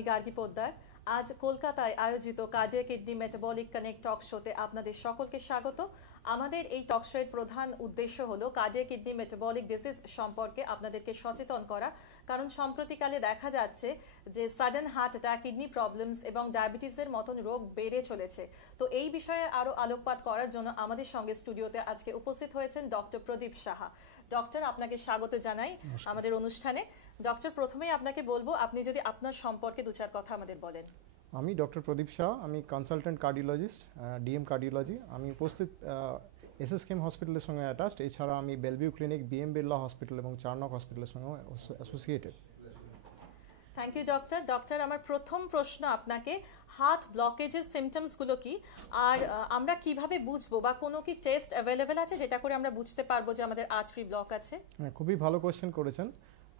আমি গার্গী পোদ্দার। আজ কলকাতায় আয়োজিত কার্ডিয়াক কিডনি মেটাবলিক কানেক্ট টক শোতে আপনাদের সকলকে স্বাগত। আমাদের এই টক শো এর প্রধান উদ্দেশ্য হলো কার্ডিয়াক কিডনি মেটাবলিক ডিজিজ সম্পর্কে আপনাদেরকে সচেতন করা, কারণ সম্প্রতিকালে দেখা যাচ্ছে যে sudden heart attack, kidney problems এবং ডায়াবেটিসের মতন রোগ বেড়ে চলেছে। তো এই বিষয়ে আরো আলোকপাত করার জন্য আমাদের সঙ্গে স্টুডিওতে আজকে উপস্থিত হয়েছেন ডক্টর প্রদীপ সাহা। ডক্টর, আপনাকে স্বাগত জানাই আমাদের অনুষ্ঠানে। ডক্টর, প্রথমেই আপনাকে বলবো আপনি যদি আপনার সম্পর্কে দু চার কথা আমাদের বলেন। আমি ডক্টর প্রদীপ শাহ, আমি কনসালটেন্ট কার্ডিওলজিস্ট, ডিএম কার্ডিওলজি। আমি উপস্থিত এসএসকেএম হসপিটালের সঙ্গে অ্যাটাচড। এছাড়া আমি Bellevue clinic, BM Birla hospital এবং চার্নক হসপিটালের সঙ্গে associated. Thank you doctor. Doctor, আমার প্রথম প্রশ্ন আপনাকে, হার্ট ব্লকেজের সিমটমসগুলো কি, আর আমরা কিভাবে বুঝবো, বা কোনো কি টেস্ট অ্যাভেলেবেল আছে যেটা করে আমরা বুঝতে পারবো যে আমাদের আর্টারি ব্লক আছে? হ্যাঁ, খুবই ভালো কোয়েশ্চেন করেছেন।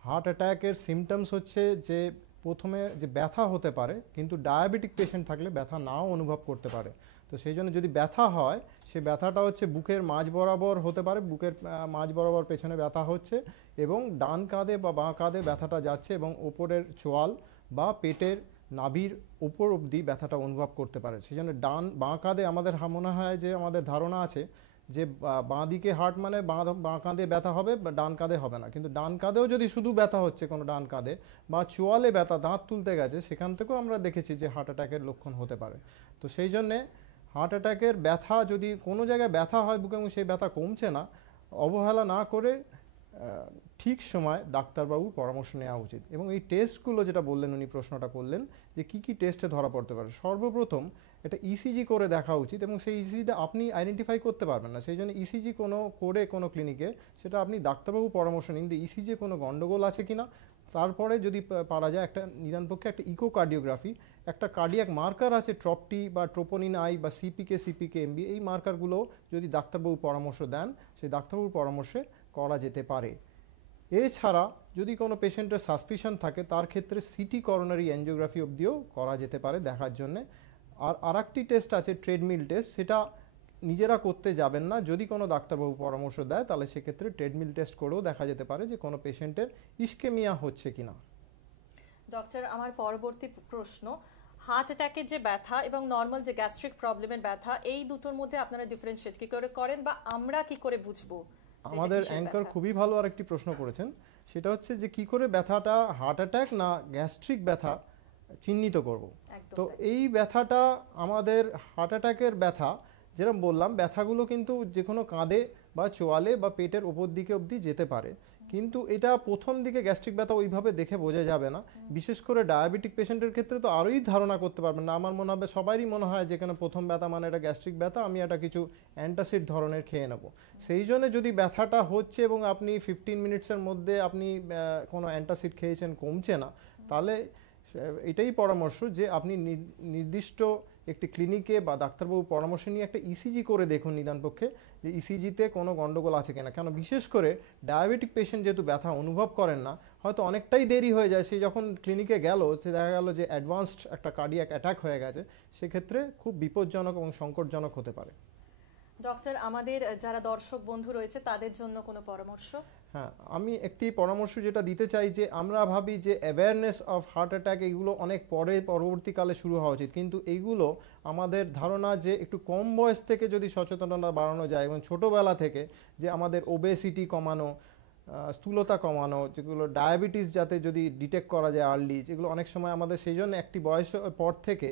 হার্ট অ্যাটাকের সিমটমস হচ্ছে যে প্রথমে যে ব্যথা হতে পারে, কিন্তু ডায়াবেটিক পেশেন্ট থাকলে ব্যথা নাও অনুভব করতে পারে। তো সেই জন্য যদি ব্যথা হয়, সে ব্যথাটা হচ্ছে বুকের মাঝ বরাবর হতে পারে, বুকের মাঝ বরাবর পেছনে ব্যথা হচ্ছে এবং ডান কাঁধে বা বাঁ কাঁধে ব্যথাটা যাচ্ছে এবং ওপরের চোয়াল বা পেটের নাভির উপর অবধি ব্যথাটা অনুভব করতে পারে। সেই জন্য বাঁ কাঁধে আমাদের মনে হয় যে আমাদের ধারণা আছে যে বাঁ দিকে হার্ট মানে বাঁ কাঁধে ব্যথা হবে, ডান কাঁধে হবে না। কিন্তু ডান কাঁধেও যদি শুধু ব্যথা হচ্ছে কোনো ডান কাঁধে, বা চোয়ালে ব্যথা, দাঁত তুলতে গেছে, সেখান থেকেও আমরা দেখেছি যে হার্ট অ্যাটাকের লক্ষণ হতে পারে। তো সেই জন্যে হার্ট অ্যাটাকের ব্যথা যদি কোনো জায়গায় ব্যথা হয় বুকে এবং সেই ব্যথা কমছে না, অবহেলা না করে ঠিক সময় ডাক্তারবাবুর পরামর্শ নেওয়া উচিত। এবং এই টেস্টগুলো যেটা বললেন, উনি প্রশ্নটা করলেন যে কী কী টেস্টে ধরা পড়তে পারে। সর্বপ্রথম এটা ইসিজি করে দেখা উচিত, এবং সেই ইসিজিটা আপনি আইডেন্টিফাই করতে পারবেন না। সেই জন্য ইসিজি কোনো ক্লিনিকে সেটা আপনি ডাক্তারবাবুর পরামর্শ নিন যে ইসিজি কোনো গণ্ডগোল আছে কিনা। তারপরে যদি পারা যায় একটা নিদানপক্ষে একটা ইকোকার্ডিওগ্রাফি, একটা কার্ডিয়াক মার্কার আছে ট্রপটি বা ট্রোপোনিন আই বা সিপিকে এই মার্কারগুলো যদি ডাক্তারবাবু পরামর্শ দেন, সেই ডাক্তারবাবুর পরামর্শে করা যেতে পারে। এছাড়া যদি কোনো পেশেন্টের সাসপিশন থাকে, তার ক্ষেত্রে সিটি করোনারি অ্যাঞ্জিওগ্রাফি অবধিও করা যেতে পারে দেখার জন্যে। আর আরেকটি টেস্ট আছে ট্রেডমিল টেস্ট, সেটা নিজেরা করতে যাবেন না। যদি কোনো ডাক্তারবাবু পরামর্শ দেয় তাহলে সেক্ষেত্রে ট্রেডমিল টেস্ট করেও দেখা যেতে পারে যে কোনো পেশেন্টের ইস্কেমিয়া হচ্ছে কিনা। ডক্টর, আমার পরবর্তী প্রশ্ন, হার্ট অ্যাটাকের যে ব্যথা এবং নর্মাল যে গ্যাস্ট্রিক প্রবলেমের ব্যথা, এই দুটোর মধ্যে আপনারা ডিফারেন্সিয়েট কি করে করেন, বা আমরা কি করে বুঝবো? আমাদের অ্যাঙ্কর খুবই ভালো আরেকটি প্রশ্ন করেছেন, সেটা হচ্ছে যে কি করে ব্যথাটা হার্ট অ্যাটাক না গ্যাস্ট্রিক ব্যথা চিহ্নিত করব। তো এই ব্যথাটা আমাদের হার্ট অ্যাটাকের ব্যথা, যেরকম বললাম, ব্যথাগুলো কিন্তু যে কোনো কাঁধে বা চোয়ালে বা পেটের ওপর দিকে অবধি যেতে পারে, কিন্তু এটা প্রথম দিকে গ্যাস্ট্রিক ব্যথা ওইভাবে দেখে বোঝা যাবে না। বিশেষ করে ডায়াবেটিক পেশেন্টের ক্ষেত্রে তো আরোই ধারণা করতে পারবেন না। আমার মনে হবে সবারই মনে হয় যেখানে প্রথম ব্যথা মানে এটা গ্যাস্ট্রিক ব্যথা, আমি এটা কিছু অ্যান্টাসিড ধরনের খেয়ে নেব। সেই জন্য যদি ব্যথাটা হচ্ছে এবং আপনি 15 মিনিটসের মধ্যে আপনি কোনো অ্যান্টাসিড খেয়েছেন, কমছে না, তাহলে এটাই পরামর্শ যে আপনি নির্দিষ্ট একটি ক্লিনিকে বা ডাক্তারবাবু পরামর্শ নিয়ে একটা ইসিজি করে দেখুন নিদানপক্ষে, যে ইসিজিতে কোনো গণ্ডগোল আছে কিনা। কেন বিশেষ করে ডায়াবেটিক পেশেন্ট যেহেতু ব্যথা অনুভব করেন না, হয়তো অনেকটাই দেরি হয়ে যায়, সে যখন ক্লিনিকে গেল সে দেখা গেল যে অ্যাডভান্সড একটা কার্ডিয়াক অ্যাটাক হয়ে গেছে, সেক্ষেত্রে খুব বিপজ্জনক এবং সংকটজনক হতে পারে। ডক্টর, আমাদের যারা দর্শক বন্ধু রয়েছে তাদের জন্য কোনো পরামর্শ? হ্যাঁ, আমি একটি পরামর্শ যেটা দিতে চাই যে আমরা ভাবি যে অ্যাওয়ারনেস অফ হার্ট অ্যাটাক এগুলো অনেক পরবর্তীকালে শুরু হওয়া উচিত, কিন্তু এইগুলো আমাদের ধারণা যে একটু কম বয়স থেকে যদি সচেতনতা বাড়ানো যায় এবং ছোটোবেলা থেকে, যে আমাদের ওবেসিটি কমানো, স্থূলতা কমানো, যেগুলো ডায়াবেটিস যাতে যদি ডিটেক্ট করা যায় আর্লি, যেগুলো অনেক সময় আমাদের, সেই জন্য একটি বয়সের পর থেকে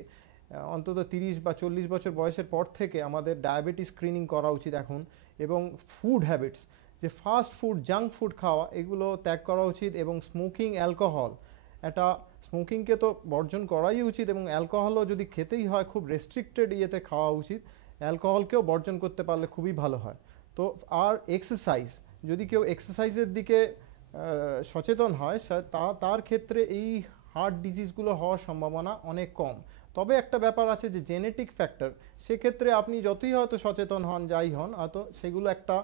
অন্তত 30 বা 40 বছর বয়সের পর থেকে আমাদের ডায়াবেটিস স্ক্রিনিং করা উচিত এখন। এবং ফুড হ্যাবিটস, যে ফাস্ট ফুড, জাঙ্ক ফুড খাওয়া, এগুলো ত্যাগ করা উচিত। এবং স্মোকিং, অ্যালকোহল, এটা স্মোকিংকে তো বর্জন করাই উচিত, এবং অ্যালকোহলও যদি খেতেই হয় খুব রেস্ট্রিক্টেড ইয়েতে খাওয়া উচিত। অ্যালকোহলকেও বর্জন করতে পারলে খুবই ভালো হয়। তো আর এক্সারসাইজ, যদি কেউ এক্সারসাইজের দিকে সচেতন হয়, তার ক্ষেত্রে এই হার্ট ডিজিজগুলো হওয়ার সম্ভাবনা অনেক কম। তবে একটা ব্যাপার আছে যে জেনেটিক ফ্যাক্টর, সেক্ষেত্রে আপনি যতই হয়তো সচেতন হন, যাই হন, হয়তো সেগুলো একটা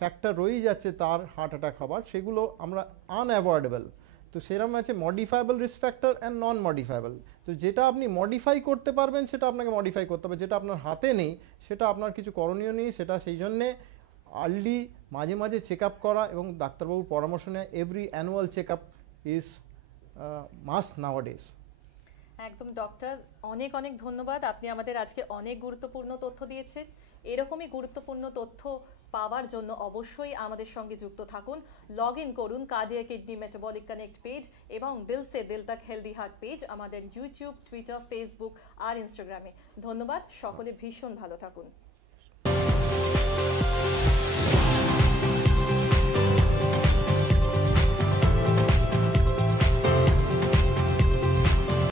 ফ্যাক্টর রয়েই যাচ্ছে তার হার্ট অ্যাটাক হবার, সেগুলো আমরা আনঅ্যাভয়েডেবল। তো সেরকম আছে modifiable risk factor and non modifiable. তো যেটা আপনি মডিফাই করতে পারবেন সেটা আপনাকে মডিফাই করতে হবে, যেটা আপনার হাতে নেই সেটা আপনার কিছু করণীয় নেই। সেটা সেই জন্যে আর্লি মাঝে মাঝে চেক আপ করা এবং ডাক্তারবাবুর পরামর্শ নেয়। Every annual check up is must nowadays. একদম ডক্টর, অনেক অনেক ধন্যবাদ। আপনি আমাদের আজকে অনেক গুরুত্বপূর্ণ তথ্য দিয়েছেন। এরকমই গুরুত্বপূর্ণ তথ্য পাওয়ার জন্য অবশ্যই আমাদের সঙ্গে যুক্ত থাকুন। লগ ইন করুন cardiac kidney metabolic connect page এবং দিল সে দিল তক হেলদি হার্ট পেজ আমাদের ইউটিউব, টুইটার, ফেসবুক আর ইনস্টাগ্রামে। ধন্যবাদ, সকলে ভীষণ ভালো থাকুন।